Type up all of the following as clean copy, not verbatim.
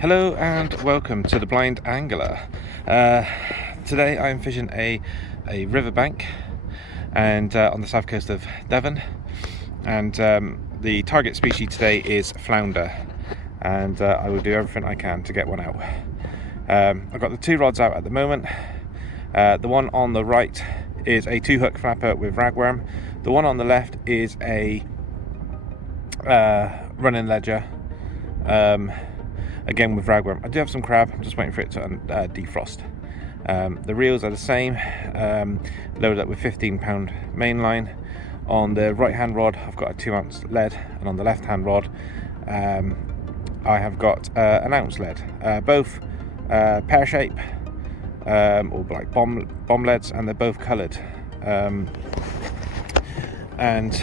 Hello and welcome to the Blind Angler. Today I'm fishing a riverbank and on the south coast of Devon, and the target species today is flounder, and I will do everything I can to get one out. I've got the two rods out at the moment. The one on the right is a 2-hook flapper with ragworm. The one on the left is a running ledger, again with ragworm. I do have some crab, I'm just waiting for it to defrost. The reels are the same, loaded up with 15-pound mainline. On the right hand rod I've got a 2-ounce lead, and on the left hand rod I have got an ounce lead, both pear shape, or like bomb leads, and they're both coloured. And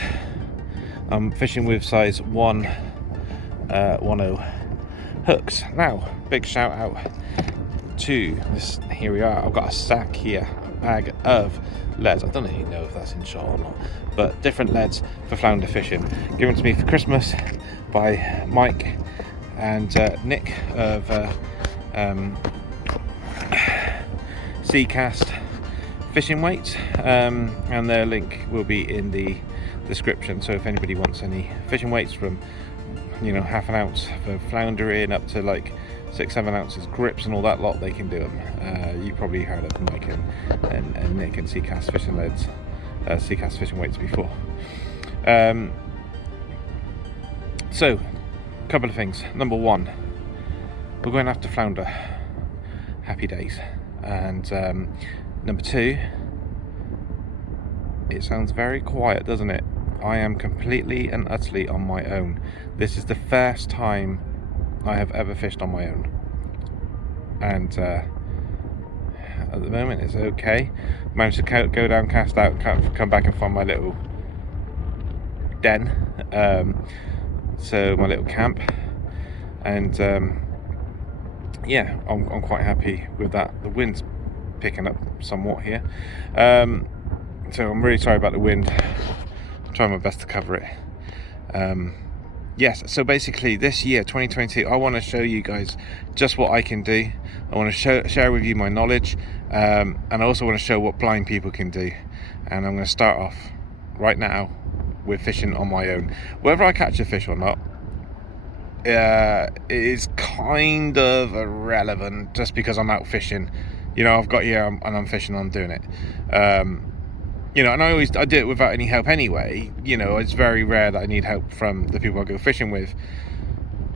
I'm fishing with size 1.10 hooks. Now, big shout out to this. Here we are. I've got a sack here, a bag of leads. I don't even know if that's in shot or not, but different leads for flounder fishing, given to me for Christmas by Mike and Nick of Seacast fishing weights, and their link will be in the description. So if anybody wants any fishing weights from, half an ounce for floundering up to like 6-7 ounces grips and all that lot, they can do them. You probably heard of Mike and Nick and Seacast fishing leads, Seacast fishing weights before. So a couple of things. Number one, we're going after flounder. Happy days. And number two, it sounds very quiet, doesn't it? I am completely and utterly on my own. This is the first time I have ever fished on my own, and at the moment it's okay. Managed to go down, cast out, come back and find my little den, so my little camp, and yeah, I'm quite happy with that. The wind's picking up somewhat here, so I'm really sorry about the wind. I'm trying my best to cover it. Yes, so basically this year 2022, I want to show you guys just what I can do. I want to share with you my knowledge, and I also want to show what blind people can do. And I'm going to start off right now with fishing on my own. Whether I catch a fish or not, it is kind of irrelevant, just because I'm out fishing. I've got here and I'm fishing, I'm doing it. And I do it without any help anyway. It's very rare that I need help from the people I go fishing with.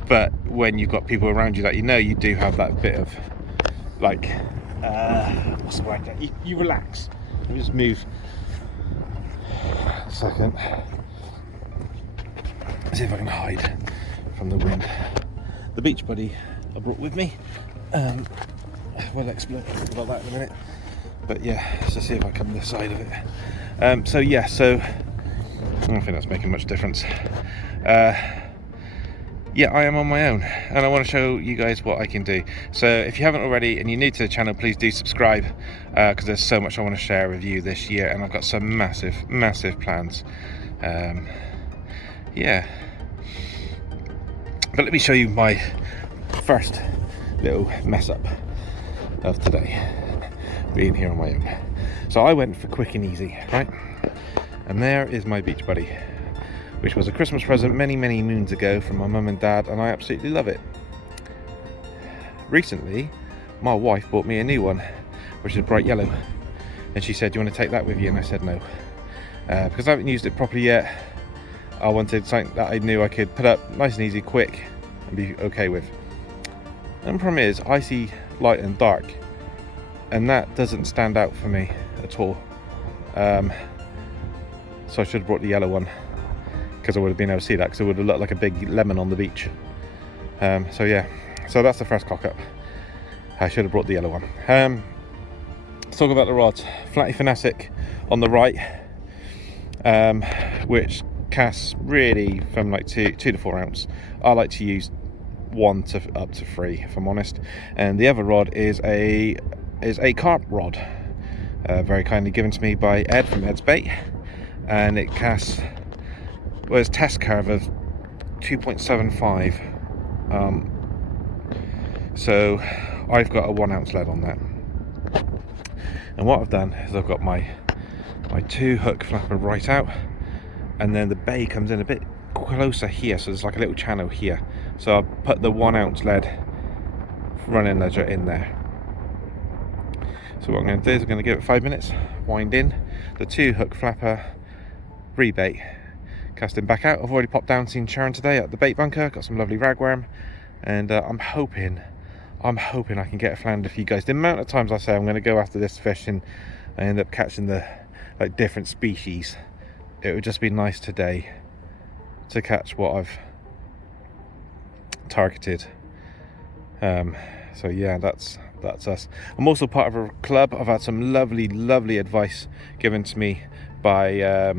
But when you've got people around you that you do have that bit of, like, what's the word? You relax. Let me just move a second. See if I can hide from the wind. The beach buddy I brought with me. We'll explain about that in a minute. But yeah, let's just see if I come this side of it. So I don't think that's making much difference. Yeah, I am on my own, and I want to show you guys what I can do. So if you haven't already and you're new to the channel, please do subscribe, because there's so much I want to share with you this year, and I've got some massive plans. Yeah, but let me show you my first little mess up of today, being here on my own. So I went for quick and easy, right? And there is my beach buddy, which was a Christmas present many moons ago from my mum and dad, and I absolutely love it. Recently, my wife bought me a new one, which is bright yellow, and she said, "Do you want to take that with you?" And I said no, because I haven't used it properly yet. I wanted something that I knew I could put up nice and easy, quick, and be okay with. And the problem is, I see light and dark, and that doesn't stand out for me at all. So I should have brought the yellow one, because I would have been able to see that, because it would have looked like a big lemon on the beach. So yeah, so that's the first cock up. I should have brought the yellow one. Let's talk about the rods. Flatty Fanatic on the right, which casts really from like 2 to 4 ounce. I like to use 1 to up to 3, if I'm honest. And the other rod is a carp rod, very kindly given to me by Ed from Ed's Bait, and it casts, well, it's test curve of 2.75. So I've got a 1 ounce lead on that, and what I've done is I've got my 2 hook flapper right out, and then the bay comes in a bit closer here, so there's like a little channel here, so I'll put the 1 ounce lead running ledger in there. So what I'm going to do is I'm going to give it 5 minutes, wind in the 2 hook flapper, rebait, casting back out. I've already popped down, seen Sharon today at the bait bunker, got some lovely ragworm, and I'm hoping I can get a flounder for you guys. The amount of times I say I'm going to go after this fish and I end up catching the like different species, it would just be nice today to catch what I've targeted. So yeah, that's us. I'm also part of a club. I've had some lovely advice given to me by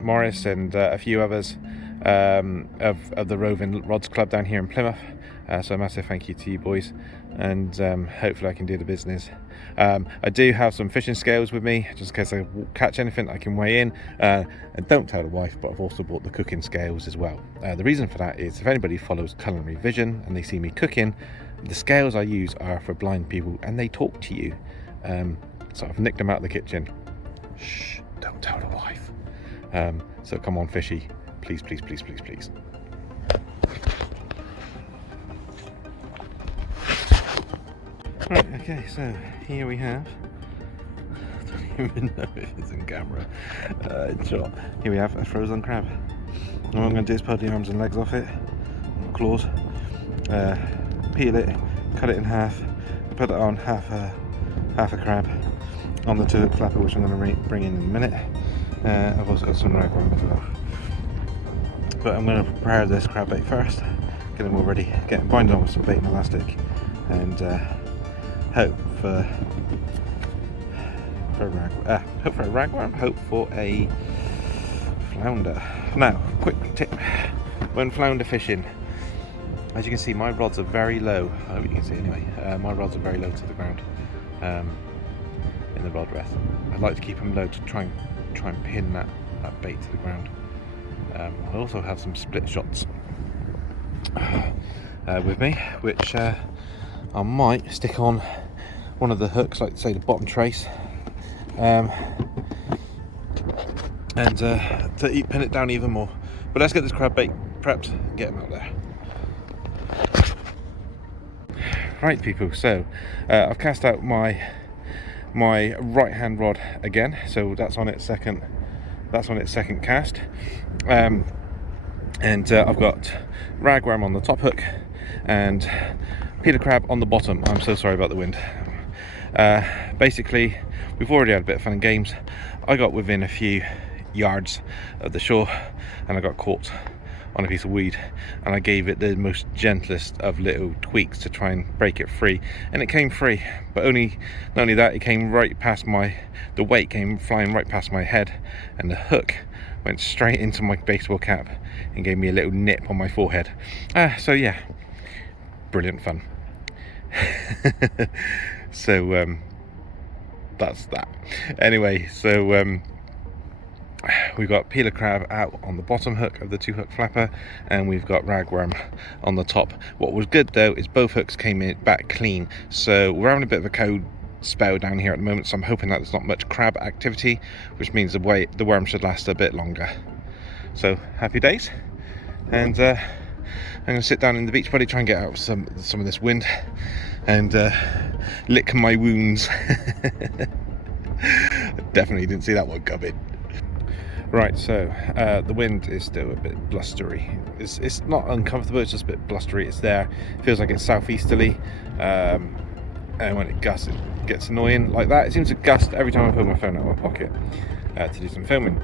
Morris and a few others of the Roving Rods Club down here in Plymouth. So a massive thank you to you boys, and hopefully I can do the business. I do have some fishing scales with me, just in case I catch anything I can weigh in, and don't tell the wife, but I've also bought the cooking scales as well. The reason for that is if anybody follows Culinary Vision and they see me cooking, the scales I use are for blind people and they talk to you. So I've nicked them out of the kitchen. Shh, don't tell the wife. So come on fishy, please. Right, okay, so here we have, I don't even know if it's in camera, shot. Here we have a frozen crab. And what I'm going to do is pull the arms and legs off it, claws, peel it, cut it in half, put it on half a crab on the 2 hook flapper, which I'm going to bring in a minute. I've also got some ragworm as well. But I'm going to prepare this crab bait first, get them all ready, get them bind on with some bait and elastic, and hope for a ragworm, hope for a flounder. Now, quick tip when flounder fishing. As you can see, my rods are very low. I hope you can see anyway. My rods are very low to the ground in the rod rest. I'd like to keep them low to try and pin that bait to the ground. I also have some split shots with me, which I might stick on one of the hooks, like say the bottom trace, and to pin it down even more. But let's get this crab bait prepped and get him out there. Right people, so I've cast out my right hand rod again, so that's on its second cast, and I've got ragworm on the top hook and peeler crab on the bottom. I'm so sorry about the wind. Basically, we've already had a bit of fun and games. I got within a few yards of the shore and I got caught on a piece of weed, and I gave it the most gentlest of little tweaks to try and break it free, and it came free. But not only that, it came right past the weight came flying right past my head, and the hook went straight into my baseball cap and gave me a little nip on my forehead. So yeah, brilliant fun. So that's that. Anyway, so we've got peeler crab out on the bottom hook of the 2 hook flapper, and we've got ragworm on the top. What was good though is both hooks came in back clean, so we're having a bit of a cold spell down here at the moment, so I'm hoping that there's not much crab activity, which means the worm should last a bit longer. So happy days, and I'm going to sit down in the beach buddy, try and get out some of this wind and lick my wounds. Definitely didn't see that one coming. Right, so the wind is still a bit blustery. It's not uncomfortable, it's just a bit blustery. It's there. It feels like it's southeasterly, and when it gusts, it gets annoying like that. It seems to gust every time I pull my phone out of my pocket to do some filming.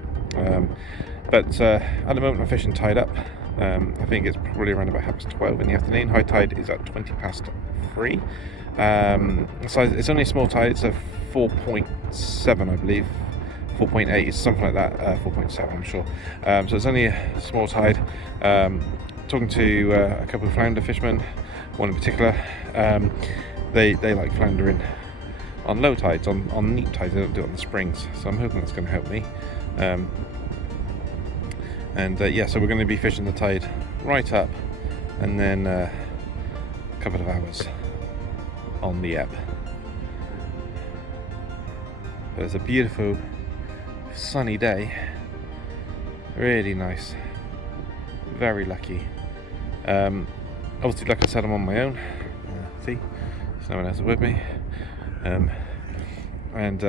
But at the moment I'm fishing tied up. I think it's probably around about 12:30 in the afternoon. High tide is at 3:20. So it's only a small tide. It's a 4.7, I believe. 4.8 is something like that. 4.7, I'm sure. So it's only a small tide. Talking to a couple of flounder fishermen, one in particular. They like floundering on low tides, on neap tides. They don't do it on the springs. So I'm hoping that's going to help me. Yeah, so we're going to be fishing the tide right up, and then a couple of hours on the ebb. But it's a beautiful sunny day, really nice, very lucky. Obviously, like I said, I'm on my own. See, there's no one else with me, and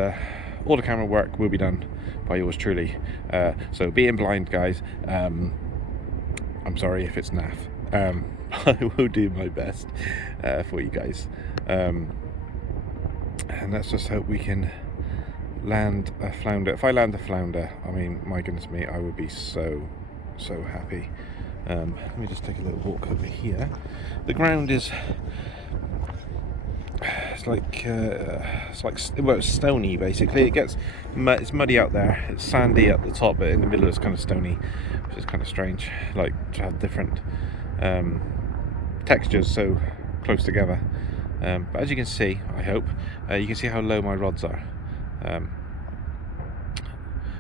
all the camera work will be done by yours truly. So being blind, guys, I'm sorry if it's naff. I will do my best for you guys, and let's just hope we can land a flounder. If I land a flounder, I mean, my goodness me, I would be so happy. Let me just take a little walk over here. The ground is it's stony basically. It's muddy out there, it's sandy at the top, but in the middle it's kind of stony, which is kind of strange, like to have different textures so close together. But as you can see, I hope you can see how low my rods are.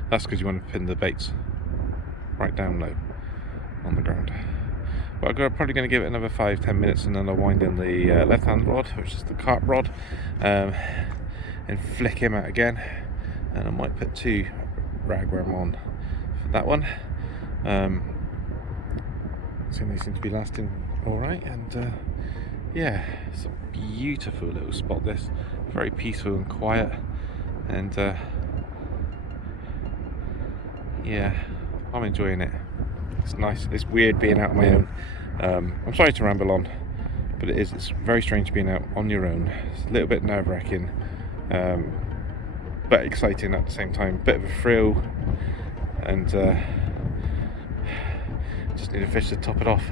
That's because you want to pin the baits right down low on the ground. But I'm probably going to give it another 5-10 minutes, and then I'll wind in the left hand rod, which is the carp rod, and flick him out again. And I might put 2 ragworm on for that one. So they seem to be lasting alright, and yeah, it's a beautiful little spot, this, very peaceful and quiet, and yeah, I'm enjoying it. It's nice. It's weird being out on my own. I'm sorry to ramble on, but it's very strange being out on your own. It's a little bit nerve-wracking, but exciting at the same time. Bit of a thrill, and just need a fish to top it off.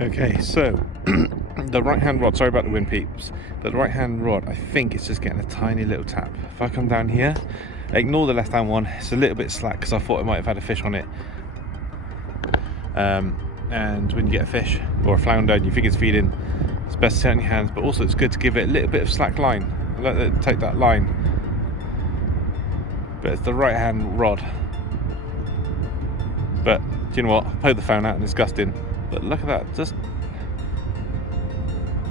Okay, so the right hand rod, sorry about the wind, peeps, but the right hand rod, I think it's just getting a tiny little tap. If I come down here, ignore the left hand one, it's a little bit slack because I thought it might have had a fish on it. And when you get a fish or a flounder and you think it's feeding, it's best to set it in your hands, but also it's good to give it a little bit of slack line, let it take that line. But it's the right hand rod. But do you know what, I pulled the phone out and it's gusting, but look at that, just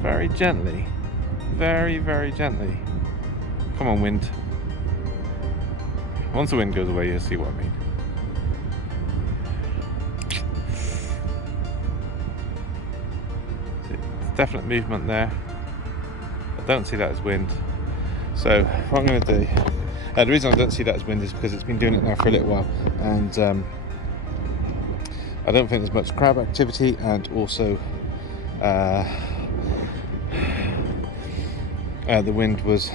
very gently, very gently. Come on, wind. Once the wind goes away, you'll see what I mean. Definite movement there. I don't see that as wind. So what I'm going to do, the reason I don't see that as wind is because it's been doing it now for a little while, and I don't think there's much crab activity, and also the wind was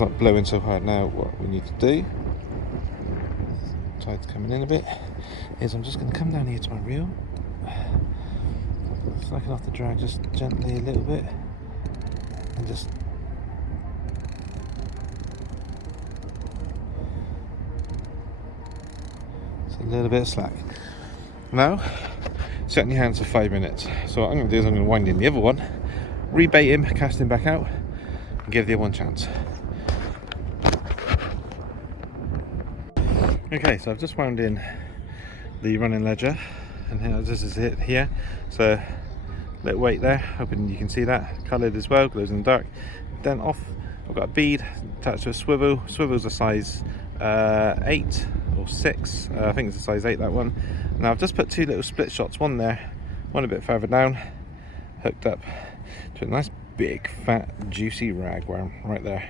not blowing so hard. Now what we need to do, tide's coming in a bit, is I'm just going to come down here to my reel, slacking off the drag just gently a little bit, and just a little bit of slack. Now set in your hands for 5 minutes. So what I'm going to do is I'm going to wind in the other one, rebait him, cast him back out, and give the other one a chance. Okay, so I've just wound in the running ledger, and here, this is it here. So little weight there, hoping you can see that, coloured as well, glows in the dark. Then off, I've got a bead attached to a swivel. Swivel's a size 8 or 6, I think it's a size 8, that one. Now I've just put 2 little split shots, one there, one a bit further down, hooked up to a nice big fat juicy ragworm right there,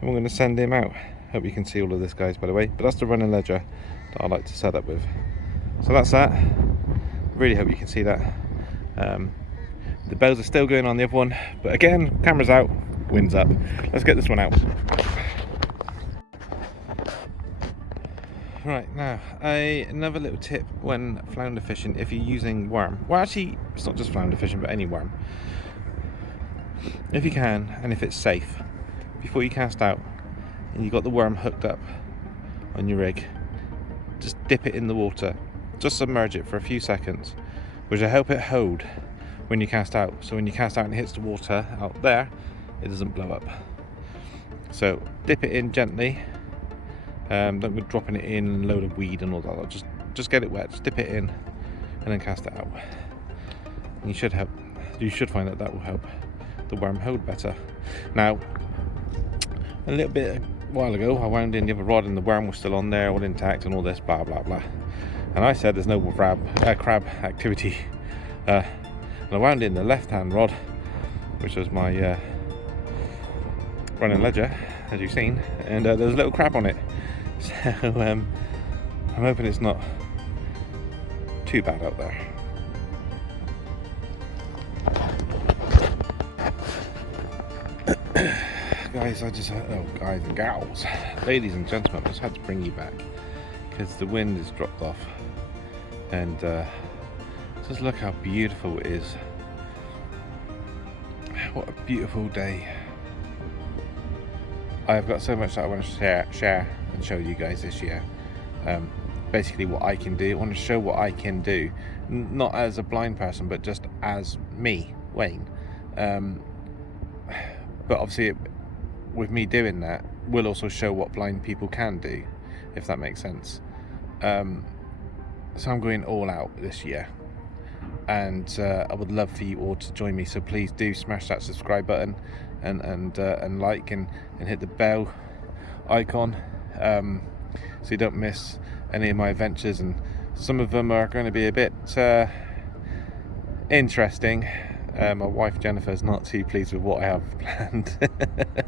and we're going to send him out. Hope you can see all of this, guys, by the way, but that's the running ledger that I like to set up with. So that's that. Really hope you can see that. The bells are still going on the other one, but again, camera's out, wind's up. Let's get this one out. Right, now another little tip when flounder fishing, if you're using worm, well actually it's not just flounder fishing but any worm, if you can and if it's safe, before you cast out and you've got the worm hooked up on your rig, just dip it in the water, just submerge it for a few seconds, which will help it hold when you cast out. So when you cast out and it hits the water out there, it doesn't blow up. So dip it in gently, don't go dropping it in, load of weed and all that. Just get it wet, just dip it in and then cast it out. And you should find that will help the worm hold better. Now, a while ago, I wound in the other rod and the worm was still on there, all intact and all this, blah blah blah. And I said there's no crab activity. And I wound in the left-hand rod, which was my running ledger, as you've seen, and there's a little crab on it. So I'm hoping it's not too bad out there. Guys, guys and gals, ladies and gentlemen, I just had to bring you back because the wind has dropped off, and just look how beautiful it is. What a beautiful day. I've got so much that I want to share and show you guys this year. Basically what I can do. I want to show what I can do, not as a blind person, but just as me, Wayne. But obviously with me doing that, we'll also show what blind people can do, if that makes sense. So I'm going all out this year, and I would love for you all to join me. So please do smash that subscribe button and like and hit the bell icon, so you don't miss any of my adventures. And some of them are going to be a bit interesting. My wife Jennifer's not too pleased with what I have planned, but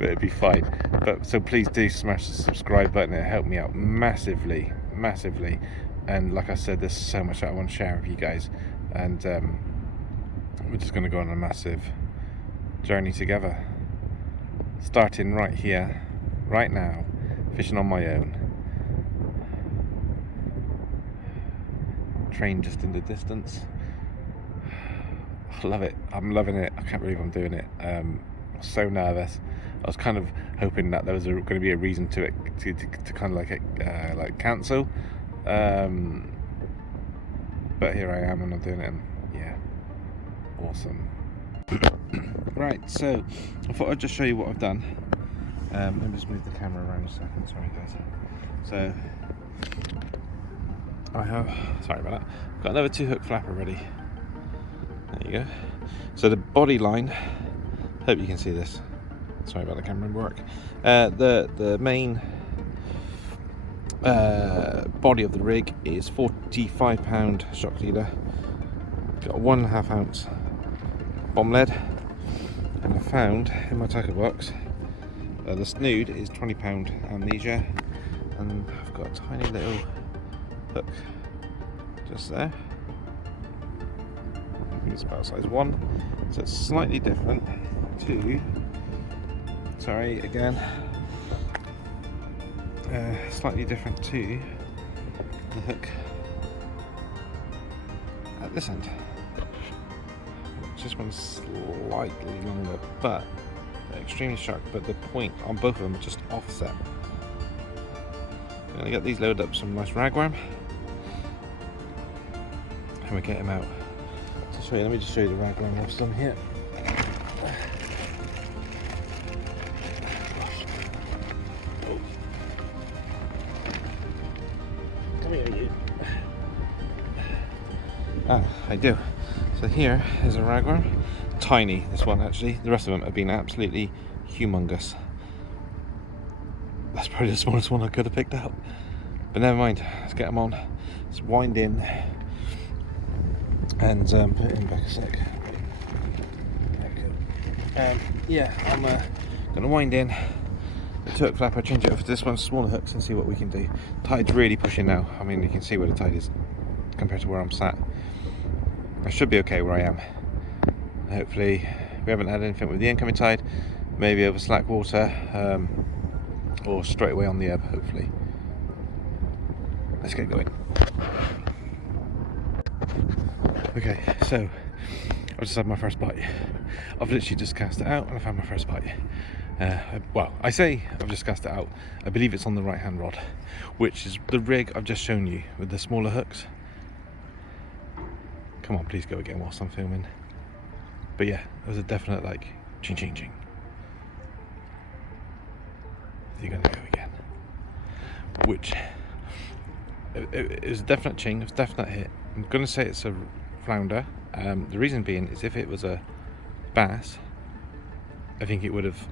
it'd be fine. But so please do smash the subscribe button. It helped me out massively. And like I said, there's so much that I want to share with you guys, and we're just going to go on a massive journey together, starting right here, right now, fishing on my own. Train just in the distance. I love it. I'm loving it. I can't believe I'm doing it. I'm so nervous. I was kind of hoping that there was going to be a reason to it to kind of like cancel, but here I am and I'm doing it, and yeah, awesome. Right, so I thought I'd just show you what I've done. Let me just move the camera around a second. Sorry guys. So I have, sorry about that, got another 2-hook flapper ready. There you go. So the body line, hope you can see this. Sorry about the camera work. The main body of the rig is 45-pound shock leader. Got a 1.5 ounce bomb lead, and I found in my tackle box the snood is 20-pound amnesia, and I've got a tiny little hook just there. I think it's about size 1, so it's slightly different to, sorry again, slightly different to the hook at this end. This one's slightly longer, but extremely sharp, but the point on both of them are just offset. I'm going to get these loaded up some nice ragworm, and we get him out. To show you, let me just show you the ragworm I've done here. Oh. Come here, you. Ah, I do. So here is a ragworm. Tiny, this one actually. The rest of them have been absolutely humongous. That's probably the smallest one I could have picked out. But never mind, let's get them on. Let's wind in and put it in back a sec. There we go. Yeah, I'm going to wind in the 2-hook flapper, change it over to this one, smaller hooks, and see what we can do. Tide's really pushing now. I mean, you can see where the tide is compared to where I'm sat. I should be okay where I am. Hopefully we haven't had anything with the incoming tide, maybe over slack water, or straight away on the ebb, hopefully. Let's get going. Okay, so I've just had my first bite. I've literally just cast it out and I've had my first bite. Well, I say I've just cast it out. I believe it's on the right hand rod, which is the rig I've just shown you with the smaller hooks. Come on, please go again whilst I'm filming. But yeah, it was a definite like ching ching ching. You're gonna go again. Which it was a definite ching, it was a definite hit. I'm gonna say it's a flounder. The reason being is if it was a bass, I think it would have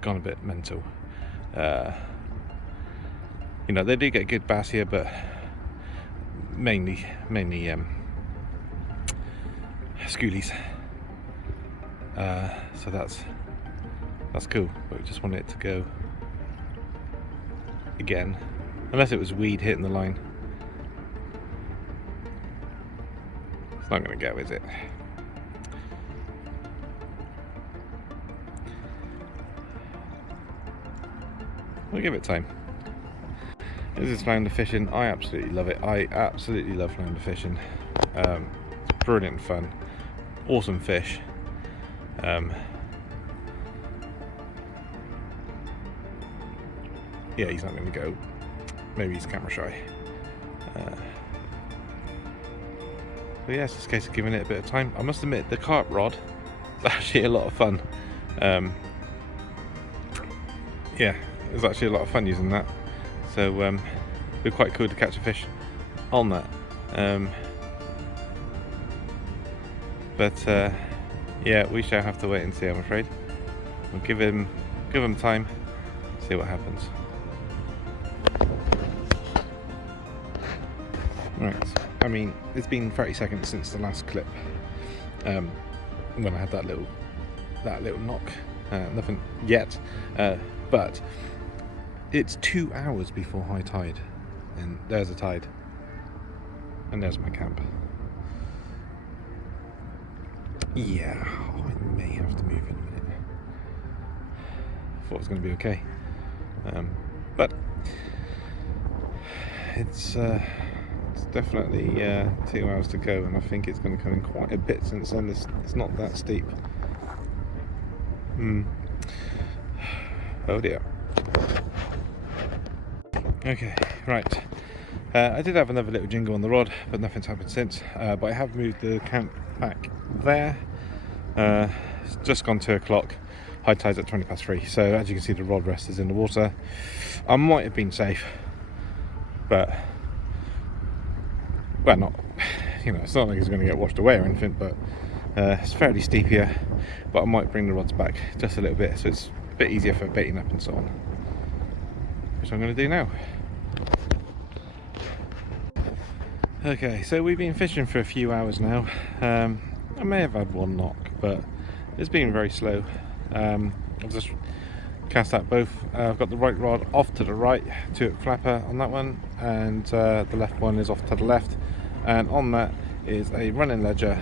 gone a bit mental. You know, they do get good bass here, but mainly schoolies. So that's cool, but we just want it to go again, unless it was weed hitting the line. It's not going to go, is it? We'll give it time. This is flounder fishing. I absolutely love it. I absolutely love flounder fishing. It's brilliant fun. Awesome fish. Yeah, he's not going to go. Maybe he's camera shy. So yeah, it's just a case of giving it a bit of time. I must admit, the carp rod is actually a lot of fun. Yeah, it was actually a lot of fun using that. So it'd be quite cool to catch a fish on that. But yeah, we shall have to wait and see, I'm afraid. We'll give him time, see what happens. Right, I mean, it's been 30 seconds since the last clip, when I had that little knock. Nothing yet, but it's 2 hours before high tide, and there's a tide, and there's my camp. Yeah, I may have to move in a minute. Thought it was going to be okay, but it's definitely 2 hours to go, and I think it's going to come in quite a bit since then. It's not that steep. Oh dear. Okay, right. I did have another little jingle on the rod, but nothing's happened since. But I have moved the camp back there. It's just gone 2 o'clock. High tide's at 3:20. So as you can see, the rod rest is in the water. I might have been safe, but well, not. You know, it's not like it's going to get washed away or anything. But it's fairly steep here. But I might bring the rods back just a little bit, so it's a bit easier for baiting up and so on. Which I'm going to do now. Okay, so we've been fishing for a few hours now. I may have had one knock, but it's been very slow. I've just cast out both. I've got the right rod off to the right, 2-hook flapper on that one, and the left one is off to the left. And on that is a running ledger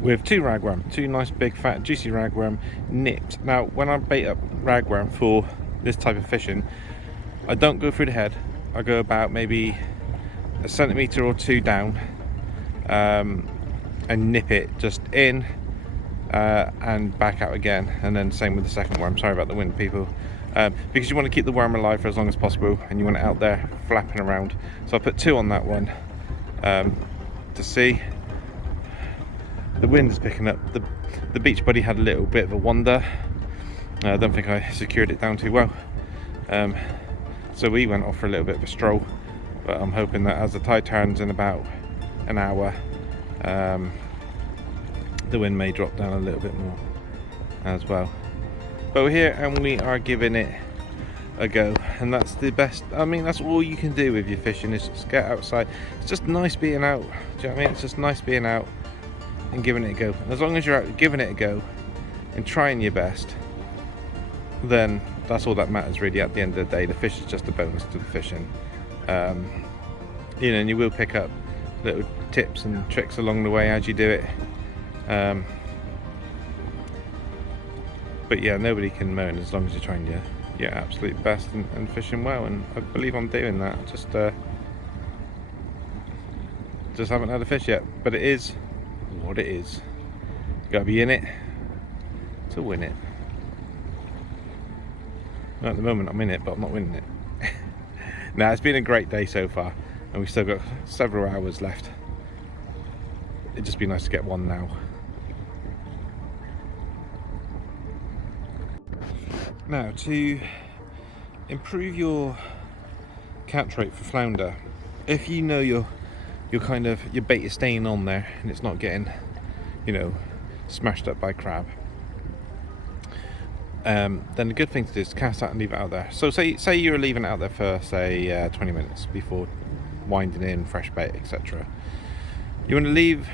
with 2 ragworm, 2 nice big fat juicy ragworm nipped. Now, when I bait up ragworm for this type of fishing, I don't go through the head. I go about maybe a centimetre or 2 down, and nip it just in and back out again, and then same with the second worm. Sorry about the wind, people, because you want to keep the worm alive for as long as possible, and you want it out there flapping around. So I put 2 on that one to see. The wind is picking up. The beach buddy had a little bit of a wander. I don't think I secured it down too well. So we went off for a little bit of a stroll, but I'm hoping that as the tide turns in about an hour, the wind may drop down a little bit more as well. But we're here and we are giving it a go, and that's the best. I mean, that's all you can do with your fishing, is just get outside. It's just nice being out. Do you know what I mean? It's just nice being out and giving it a go. And as long as you're out giving it a go and trying your best, then that's all that matters really. At the end of the day, the fish is just a bonus to the fishing. You know, and you will pick up little tips and tricks along the way as you do it. But yeah, nobody can moan as long as you're trying your absolute best and fishing well, and I believe I'm doing that. Just haven't had a fish yet, but it is what it is. You gotta be in it to win it. At the moment I'm in it, but I'm not winning it. Now, it's been a great day so far, and we've still got several hours left. It'd just be nice to get one now. Now, to improve your catch rate for flounder, if you know your your bait is staying on there and it's not getting, you know, smashed up by crab. Then the good thing to do is cast out and leave it out there. So say you're leaving it out there for say 20 minutes before winding in fresh bait, etc. You want to leave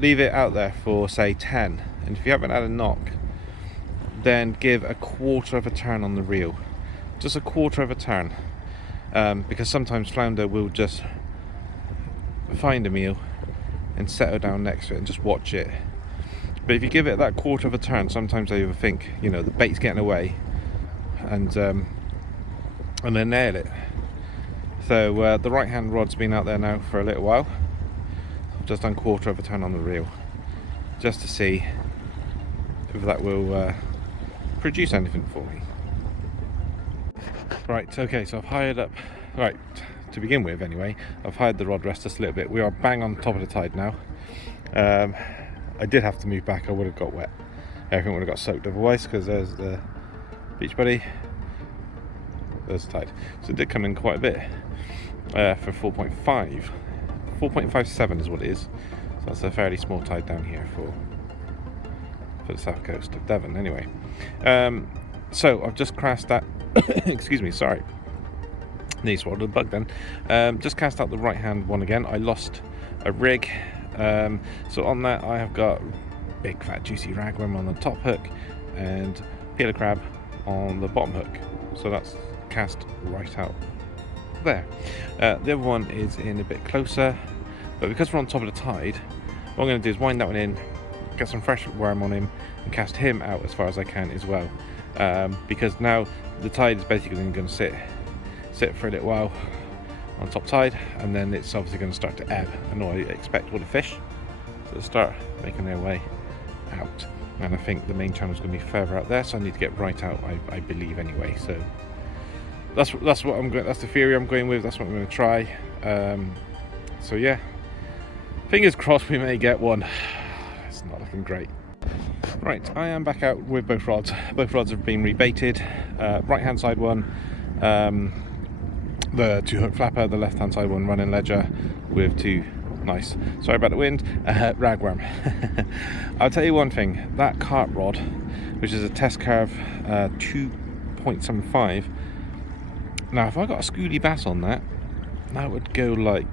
it out there for say 10, and if you haven't had a knock, then give a quarter of a turn on the reel, just a quarter of a turn, because sometimes flounder will just find a meal and settle down next to it and just watch it. But if you give it that quarter of a turn, sometimes they overthink, you know, the bait's getting away, and then nail it. So the right hand rod's been out there now for a little while. I've just done quarter of a turn on the reel, just to see if that will produce anything for me. Right, okay, so I've hired up, right, to begin with anyway, I've hired the rod rest just a little bit. We are bang on top of the tide now. I did have to move back, I would have got wet. Everything would have got soaked otherwise, because there's the beach buddy, there's the tide. So it did come in quite a bit for 4.5. 4.57 is what it is. So that's a fairly small tide down here for the south coast of Devon anyway. So I've just cast that, excuse me, sorry. Nearly swallowed a bug then. Just cast out the right hand one again. I lost a rig. So on that I have got big fat juicy ragworm on the top hook and peeler crab on the bottom hook. So that's cast right out there. The other one is in a bit closer, but because we're on top of the tide, what I'm going to do is wind that one in, get some fresh worm on him and cast him out as far as I can as well, because now the tide is basically going to sit for a little while on top tide, and then it's obviously going to start to ebb, and I expect all the fish to start making their way out, and I think the main channel is going to be further out there, so I need to get right out, I believe anyway. So that's what I'm going, that's the theory I'm going with, that's what I'm going to try. So yeah, fingers crossed we may get one. It's not looking great. Right, I am back out with both rods. Both rods have been rebaited. Right hand side one, the 2-hook flapper, the left hand side one running ledger with 2 nice, sorry about the wind, ragworm. I'll tell you one thing, that carp rod, which is a test curve 2.75, now if I got a schoolie bass on that, that would go like,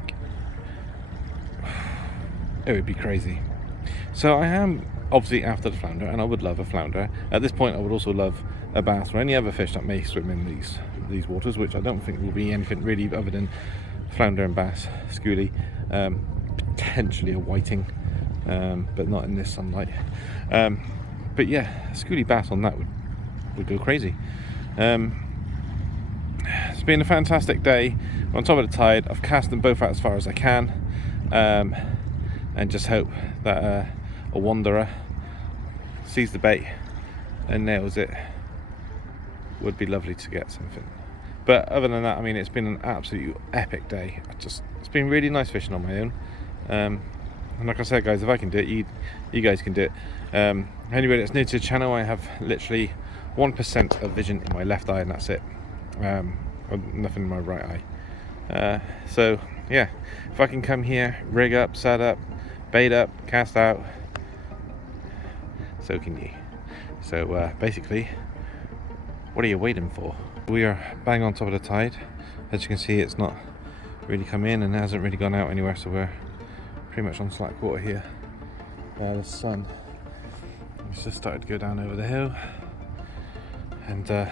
it would be crazy. So I am obviously after the flounder, and I would love a flounder. At this point I would also love a bass or any other fish that may swim in these waters, which I don't think will be anything really other than flounder and bass, schoolie, potentially a whiting, but not in this sunlight. But yeah, a schoolie bass on that would go crazy. It's been a fantastic day. We're on top of the tide. I've cast them both out as far as I can, and just hope that a wanderer sees the bait and nails it. Would be lovely to get something. But other than that, I mean, it's been an absolute epic day. It's been really nice fishing on my own. And like I said, guys, if I can do it, you guys can do it. Anybody that's new to the channel, I have literally 1% of vision in my left eye, and that's it. Nothing in my right eye. So yeah, if I can come here, rig up, set up, bait up, cast out, so can you. So basically, what are you waiting for? We are bang on top of the tide. As you can see, it's not really come in and hasn't really gone out anywhere, so we're pretty much on slack water here. The sun has just started to go down over the hill, and the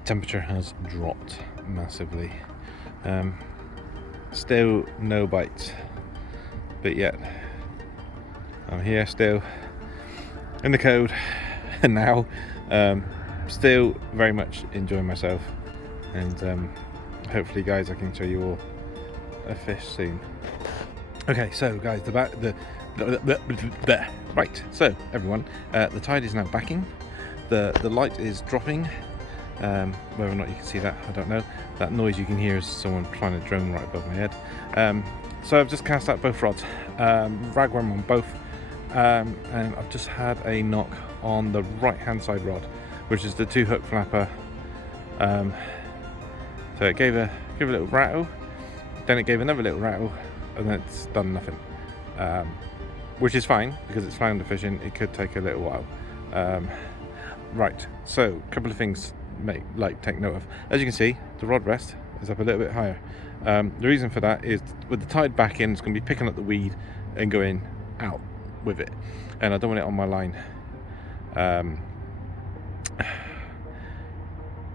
temperature has dropped massively. Still no bites, but yet I'm here still in the code, and now still very much enjoying myself, and hopefully, guys, I can show you all a fish soon. Okay, so guys, right, so everyone, the tide is now backing, the light is dropping. Whether or not you can see that, I don't know. That noise you can hear is someone flying a drone right above my head. So I've just cast out both rods, ragworm on both, and I've just had a knock on the right hand side rod, which is the 2-hook flapper. So it gave a little rattle, then it gave another little rattle, and then it's done nothing, which is fine because it's flounder fishing. It could take a little while. Right, so a couple of things take note of. As you can see, the rod rest is up a little bit higher. The reason for that is with the tide back in, it's going to be picking up the weed and going out with it, and I don't want it on my line.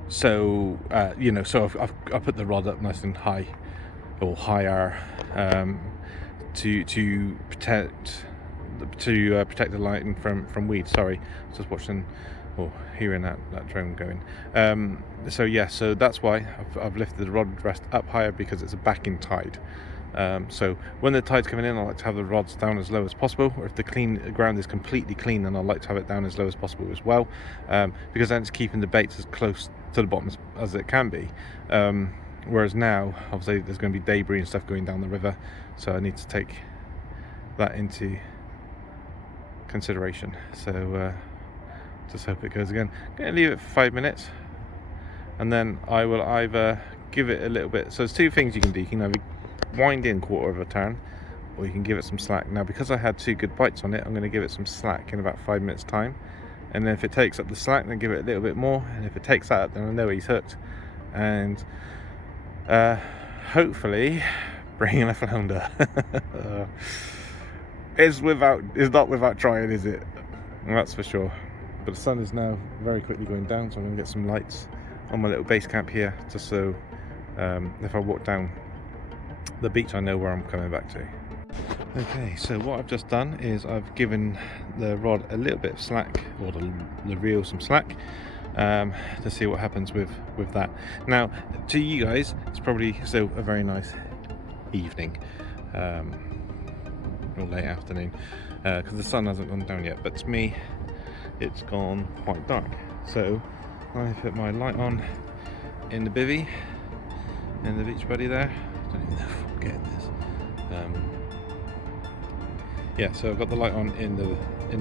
So I've put the rod up nice and high, or higher, to protect the line from weed. Sorry, I was just watching or hearing that drone going. So that's why I've lifted the rod rest up higher, because it's a backing tide. So when the tide's coming in, I like to have the rods down as low as possible, or if the ground is completely clean, then I like to have it down as low as possible as well, because then it's keeping the baits as close to the bottom as it can be. Whereas now, obviously, there's going to be debris and stuff going down the river, so I need to take that into consideration. So just hope it goes again. I'm going to leave it for 5 minutes, and then I will either give it a little bit. So there's two things you can do. You can either wind in quarter of a turn, or you can give it some slack. Now, because I had 2 good bites on it, I'm going to give it some slack in about 5 minutes time, and then if it takes up the slack, then give it a little bit more, and if it takes that up, then I know he's hooked, and hopefully bring in a flounder. It's not without trying, is it? That's for sure. But the sun is now very quickly going down, so I'm going to get some lights on my little base camp here, just so if I walk down the beach, I know where I'm coming back to. Okay, so what I've just done is I've given the rod a little bit of slack, or the reel some slack, to see what happens with that. Now, to you guys, it's probably still a very nice evening, or late afternoon, because the sun hasn't gone down yet, but to me it's gone quite dark. So I put my light on in the bivvy, in the beach buddy there. I don't even know if I'm getting this. Yeah, so I've got the light on in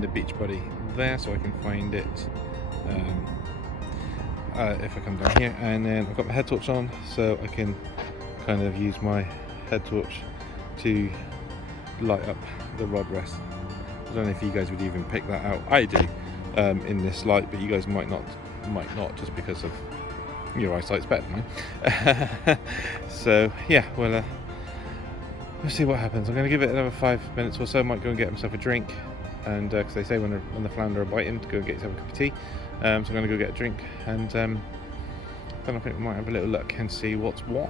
the beach buddy there, so I can find it if I come down here, and then I've got my head torch on, so I can kind of use my head torch to light up the rod rest. I don't know if you guys would even pick that out. I do in this light, but you guys might not, just because of your eyesight's better than mine. So yeah, well, we'll see what happens. I'm going to give it another 5 minutes or so. I might go and get myself a drink, and because they say when the flounder are biting, to go and get yourself a cup of tea. So I'm going to go get a drink, and then I think we might have a little look and see what's what.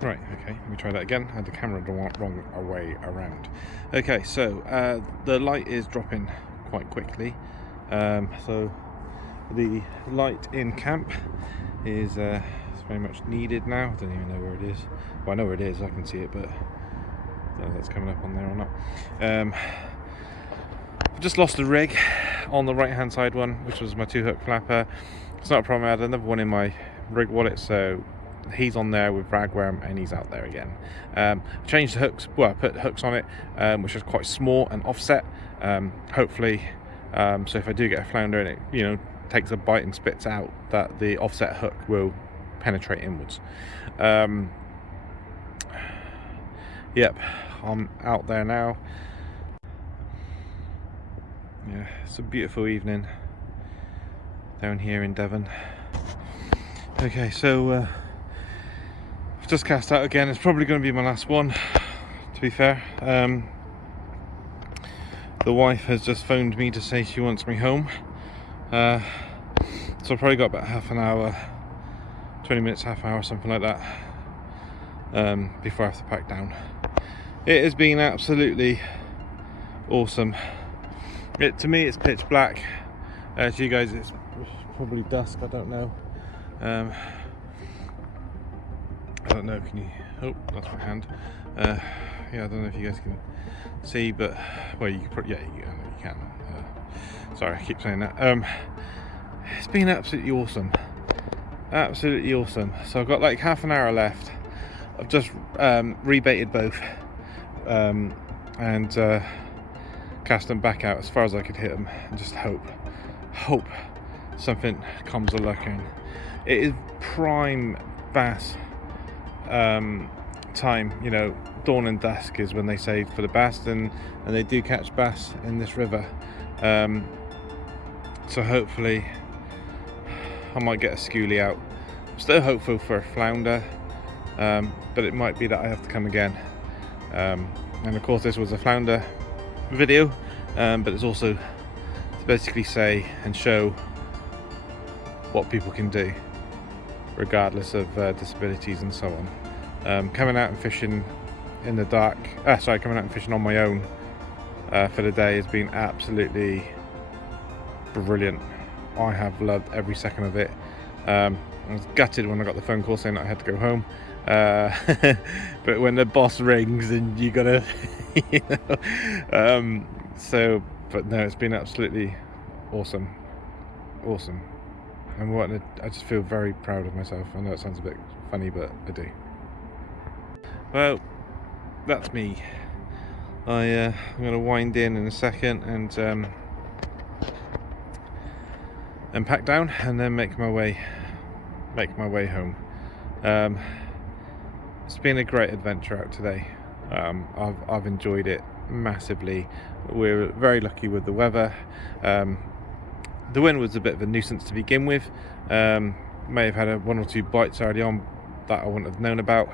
Right, okay, let me try that again. I had the camera the wrong way around. Okay, so the light is dropping quite quickly. So the light in camp is very much needed now. I don't even know where it is. Well, I know where it is, I can see it, but I don't know if that's coming up on there or not. I've just lost a rig on the right hand side one, which was my 2-hook flapper. It's not a problem. I had another one in my rig wallet, so he's on there with ragworm, and he's out there again. I changed the hooks. Well, I put hooks on it, which is quite small and offset. Hopefully, so if I do get a flounder and it, takes a bite and spits out, that the offset hook will penetrate inwards. Yep, I'm out there now. Yeah, it's a beautiful evening down here in Devon. Okay, so I've just cast out again. It's probably going to be my last one, to be fair. The wife has just phoned me to say she wants me home. So I've probably got about half an hour, 20 minutes, half an hour, something like that, before I have to pack down. It has been absolutely awesome. To me, it's pitch black. To you guys, it's probably dusk. I don't know. I don't know. Can you? Oh, that's my hand. Yeah, I don't know if you guys can see, but well, you can probably, yeah, you can. Sorry, I keep saying that. It's been absolutely awesome. Absolutely awesome. So I've got like half an hour left. I've just rebaited both, and cast them back out as far as I could hit them, and just hope something comes a looking. It is prime bass time, you know, dawn and dusk is when they say for the bass, and they do catch bass in this river. So hopefully I might get a schoolie out. I'm still hopeful for a flounder, but it might be that I have to come again. And of course this was a flounder video, but it's also to basically say and show what people can do regardless of disabilities and so on. Coming out and fishing in the dark, coming out and fishing on my own for the day has been absolutely brilliant. I have loved every second of it. I was gutted when I got the phone call saying that I had to go home, but when the boss rings and you gotta you know, but no, it's been absolutely awesome. And I just feel very proud of myself. I know it sounds a bit funny, but I do. Well, that's me. I'm gonna wind in a second and pack down, and then make my way home. It's been a great adventure out today. I've enjoyed it massively. We're very lucky with the weather. The wind was a bit of a nuisance to begin with. May have had one or two bites early on that I wouldn't have known about,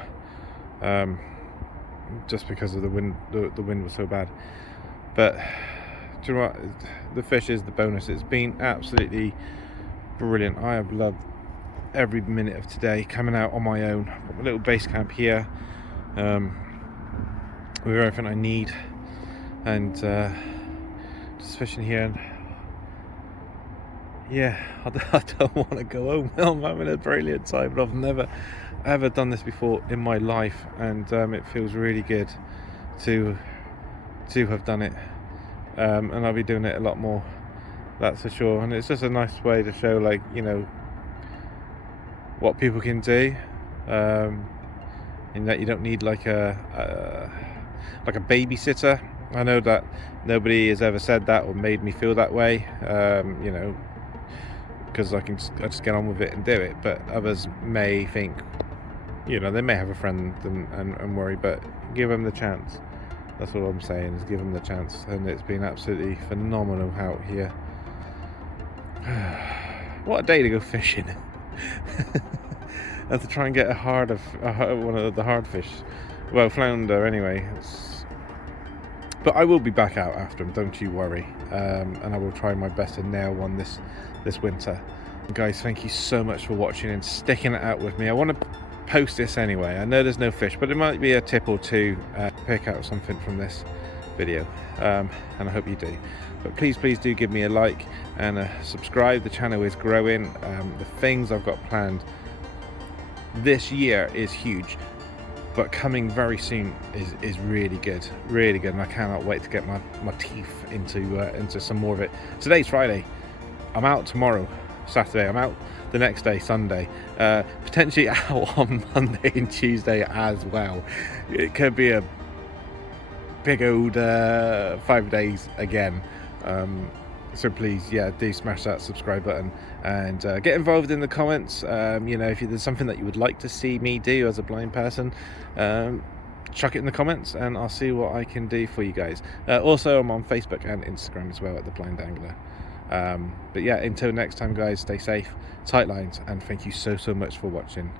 just because of the wind. The wind was so bad. But do you know what? The fish is the bonus. It's been absolutely brilliant. I have loved every minute of today, coming out on my own. I've got my little base camp here, with everything I need, and just fishing here. And yeah, I don't want to go home. I'm having a brilliant time, but I've never ever done this before in my life, and it feels really good to have done it. And I'll be doing it a lot more, that's for sure. And it's just a nice way to show, like, you know, what people can do, in that you don't need like a babysitter. I know that nobody has ever said that or made me feel that way, you know, because I just get on with it and do it. But others may think, you know, they may have a friend and worry, but give them the chance. That's all I'm saying, is give them the chance. And it's been absolutely phenomenal out here. What a day to go fishing. I have to try and get one of the hard fish. Well, flounder anyway. But I will be back out after them, don't you worry. And I will try my best to nail one this winter. Guys, thank you so much for watching and sticking it out with me. I want to post this anyway. I know there's no fish, but it might be a tip or two, pick out something from this video, and I hope you do. But please do give me a like and subscribe. The channel is growing. The things I've got planned this year is huge, but coming very soon is really good, and I cannot wait to get my teeth into some more of it. Today's Friday. I'm out tomorrow, Saturday. I'm out the next day, Sunday, potentially out on Monday and Tuesday as well. It could be a big old 5 days again. So please, do smash that subscribe button and get involved in the comments. You know, if there's something that you would like to see me do as a blind person, chuck it in the comments and I'll see what I can do for you guys. Also, I'm on Facebook and Instagram as well at The Blind Angler. But yeah, until next time guys, stay safe, tight lines, and thank you so much for watching.